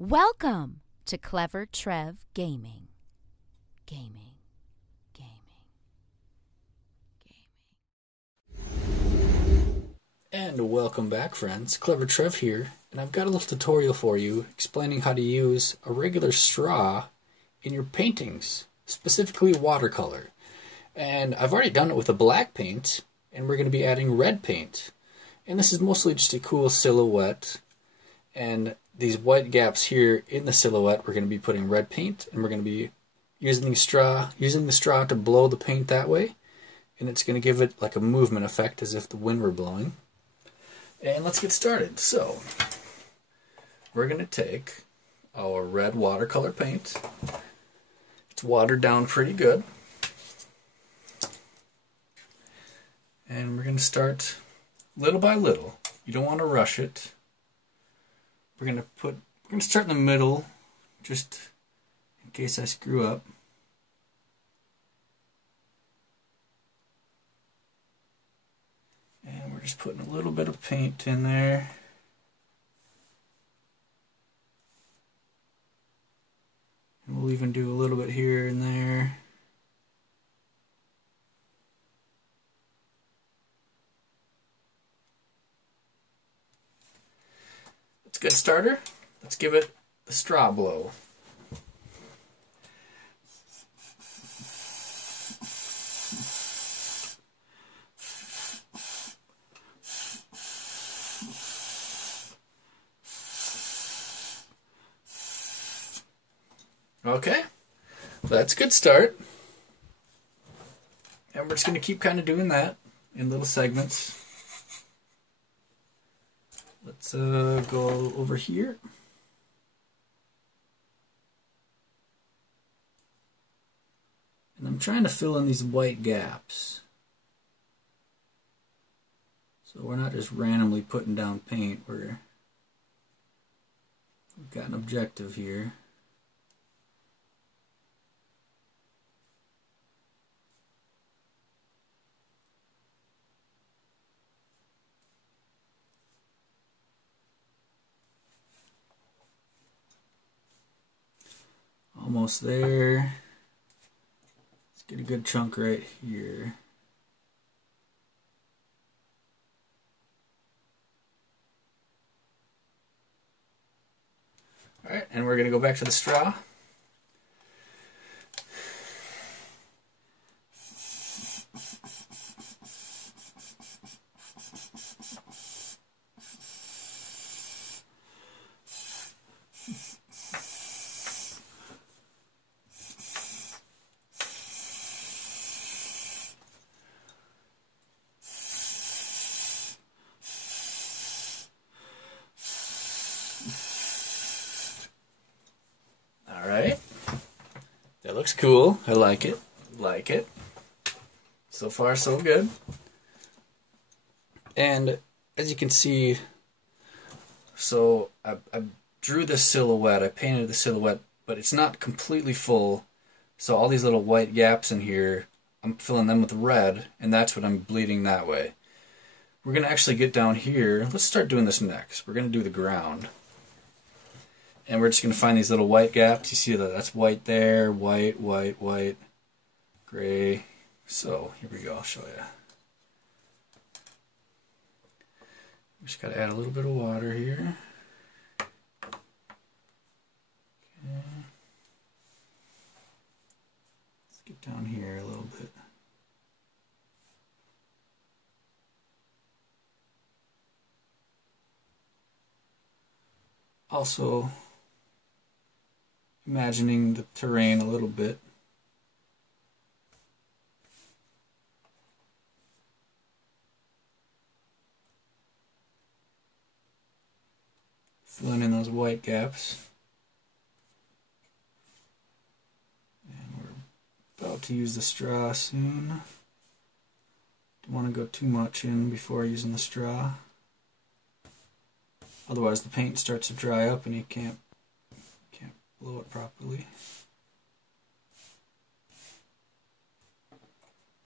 Welcome to Clever Trev Gaming. Gaming, gaming, gaming. And welcome back, friends. Clever Trev here, and I've got a little tutorial for you explaining how to use a regular straw in your paintings, specifically watercolor. And I've already done it with a black paint, and we're going to be adding red paint. And this is mostly just a cool silhouette, and these white gaps here in the silhouette, we're going to be putting red paint, and we're going to be using the straw to blow the paint that way, and it's going to give it like a movement effect as if the wind were blowing. And let's get started. So we're going to take our red watercolor paint. It's watered down pretty good, and we're going to start little by little. You don't want to rush it. We're going to start in the middle, just in case I screw up. And we're just putting a little bit of paint in there. And we'll even do a little bit here and there. It's a good starter. Let's give it a straw blow. Okay, that's a good start. And we're just going to keep kind of doing that in little segments. Let's go over here. And I'm trying to fill in these white gaps. So we're not just randomly putting down paint. We've got an objective here. Almost there. Let's get a good chunk right here. Alright, and we're going to go back to the straw. Alright, that looks cool. I like it. Like it. So far, so good. And as you can see, so I drew this silhouette, I painted the silhouette, but it's not completely full. So all these little white gaps in here, I'm filling them with red, and that's what I'm bleeding that way. We're going to actually get down here. Let's start doing this next. We're going to do the ground. And we're just going to find these little white gaps. You see that that's white there, white, white, white, gray. So here we go, I'll show you. We just got to add a little bit of water here. Okay. Let's get down here a little bit. Also, imagining the terrain a little bit. Filling in those white gaps. And we're about to use the straw soon. Don't want to go too much in before using the straw. Otherwise the paint starts to dry up and you can't blow it properly.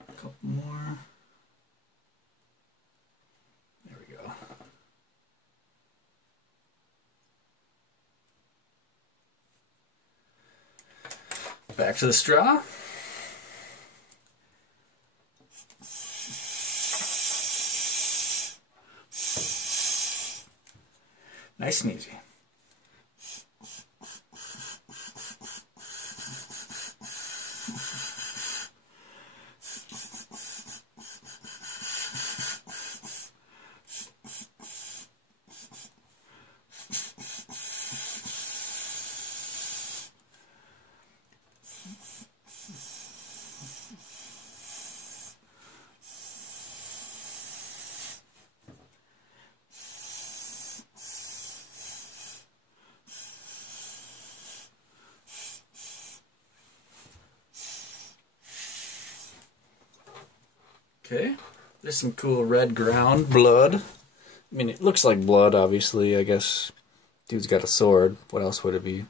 A couple more. There we go. Back to the straw. Nice and easy. Okay, there's some cool red ground blood. I mean, it looks like blood, obviously, I guess. Dude's got a sword. What else would it be?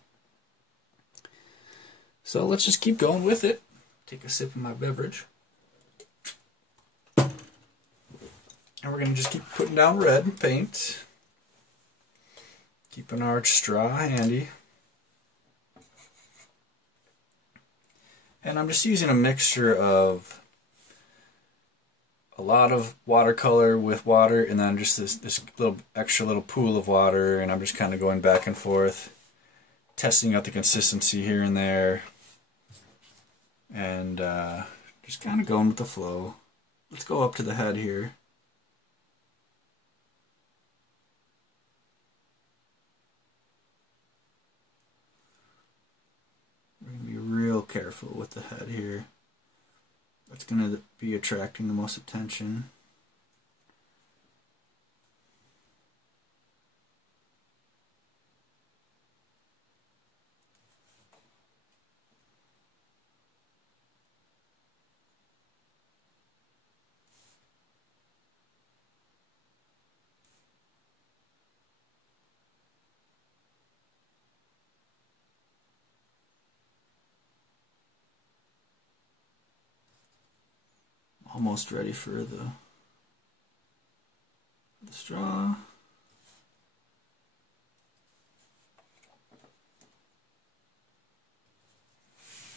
So let's just keep going with it. Take a sip of my beverage. And we're going to just keep putting down red paint. Keeping our straw handy. And I'm just using a mixture of a lot of watercolor with water, and then just this little extra little pool of water, and I'm just kind of going back and forth, testing out the consistency here and there, and just kind of going with the flow. Let's go up to the head here. We're going to be real careful with the head here. That's going to be attracting the most attention. Almost ready for the straw.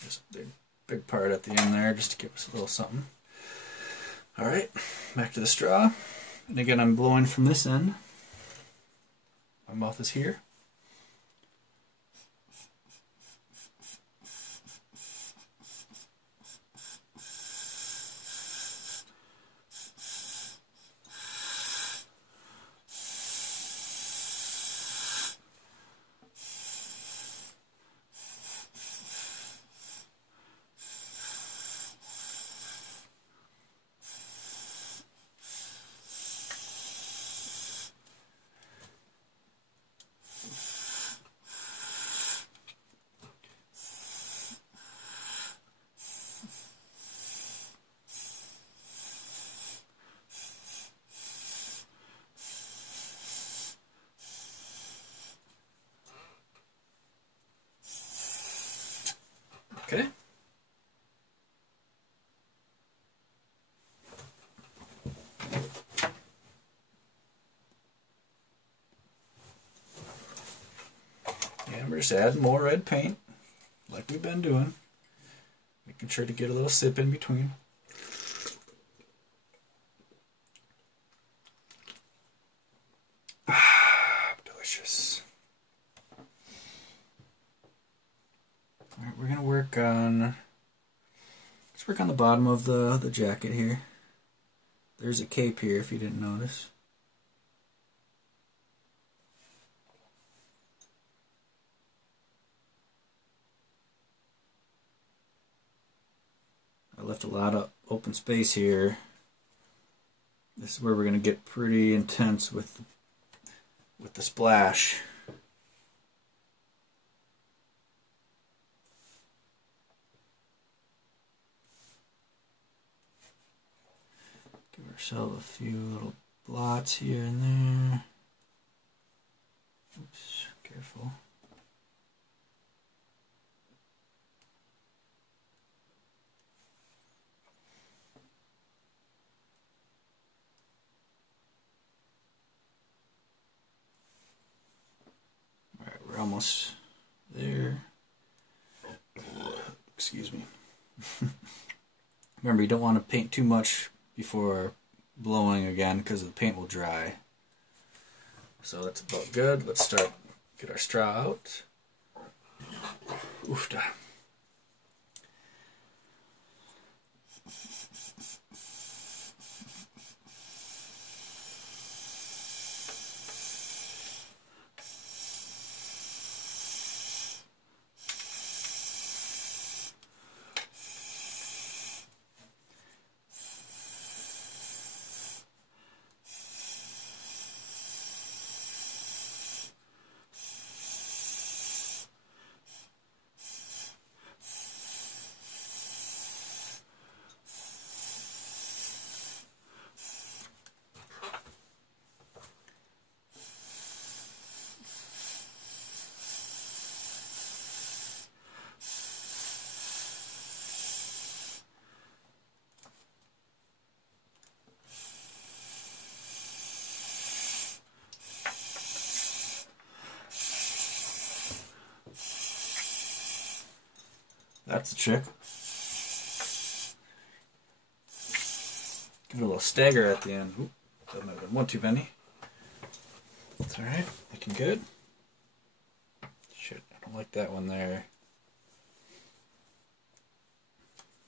Just a big part at the end there, just to give us a little something. Alright, back to the straw. And again, I'm blowing from this end. My mouth is here. Okay. And we're just adding more red paint, like we've been doing. Making sure to get a little sip in between. Delicious. Alright, we're gonna work on, let's work on the bottom of the jacket here. There's a cape here if you didn't notice. I left a lot of open space here. This is where we're going to get pretty intense with the splash. Give ourselves a few little blots here and there. Oops, careful. Alright, we're almost there. excuse me. Remember, you don't want to paint too much before blowing again because the paint will dry. So that's about good. Let's get our straw out. Oofda. That's the trick. Give it a little stagger at the end. Oop, that might have been one too many. It's alright, looking good. Shit, I don't like that one there.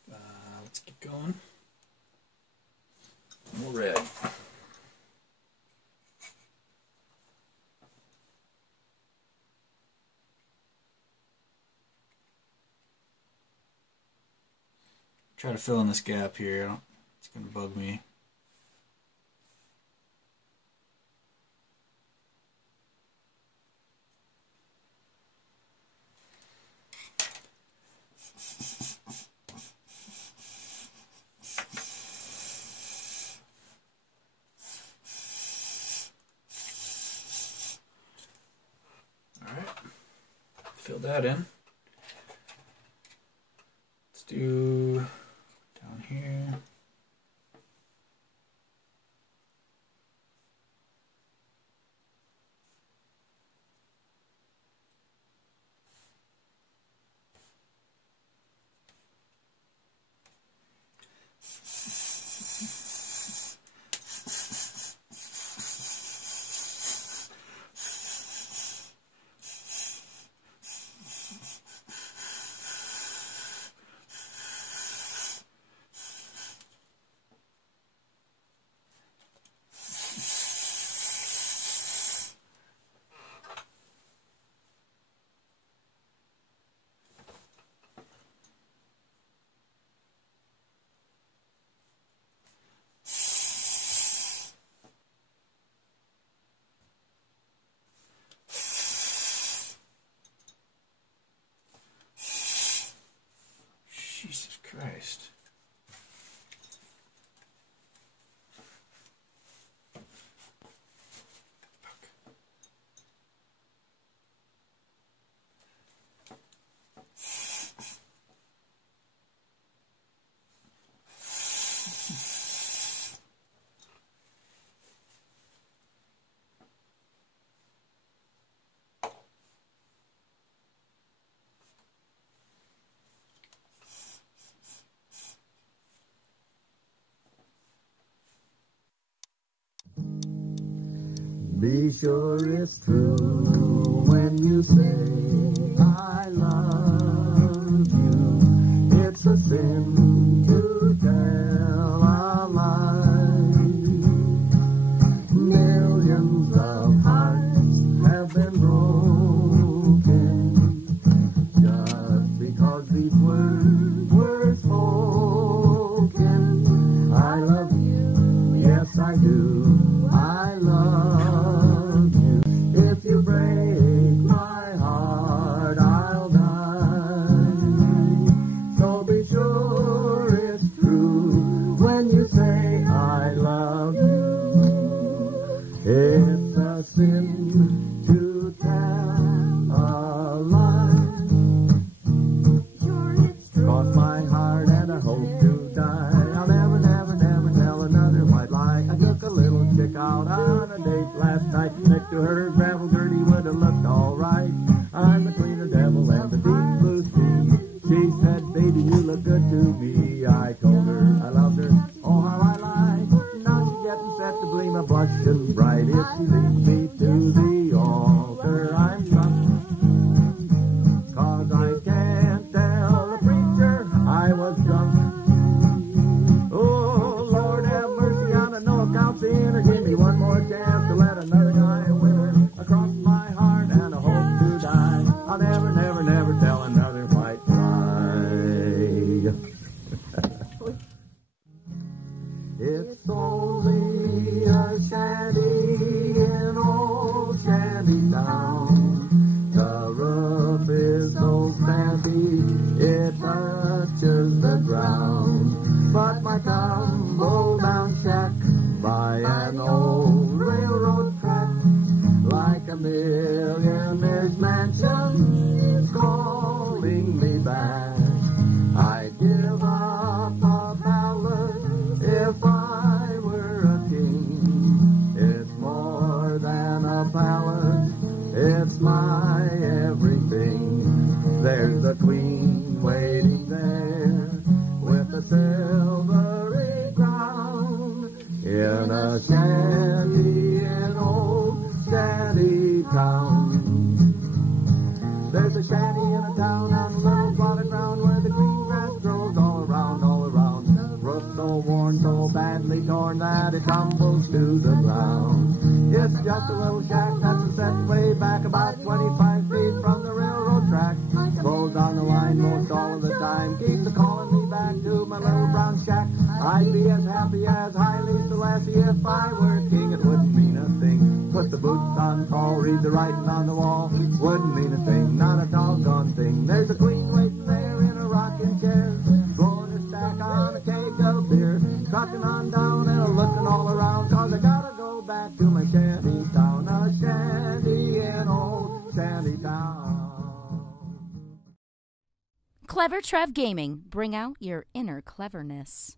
Let's keep going. More red. Try to fill in this gap here. It's going to bug me. Alright, fill that in. Let's do down here. Jesus Christ. Be sure it's true when you say I love you. It's a sin to tell a lie. Millions of hearts have been broken just because these words were spoken. I love you, yes I do. I love you. If you break my heart, my everything. There's the queen waiting there with a silvery crown in a shanty in old shanty town. There's a shanty in a town on a little plot of ground where the green grass grows all around, all around. The roof so worn, so badly torn that it tumbles to the ground. It's just a little shack that's set way back about 25 feet from the railroad track. Goes on the line most all of the time, keeps a calling me back to my little brown shack. I'd be as happy as Haile Selassie if I were king. It wouldn't mean a thing. Put the boots on Paul, read the writing on the wall. Wouldn't mean a thing, not a doggone thing. There's a queen waiting there in a rocking chair, throwing a stack on a keg of beer, sucking on down and looking all around, 'cause I gotta go back to my shanty town, a shanty in old shanty town. Clever Trev Gaming. Bring out your inner cleverness.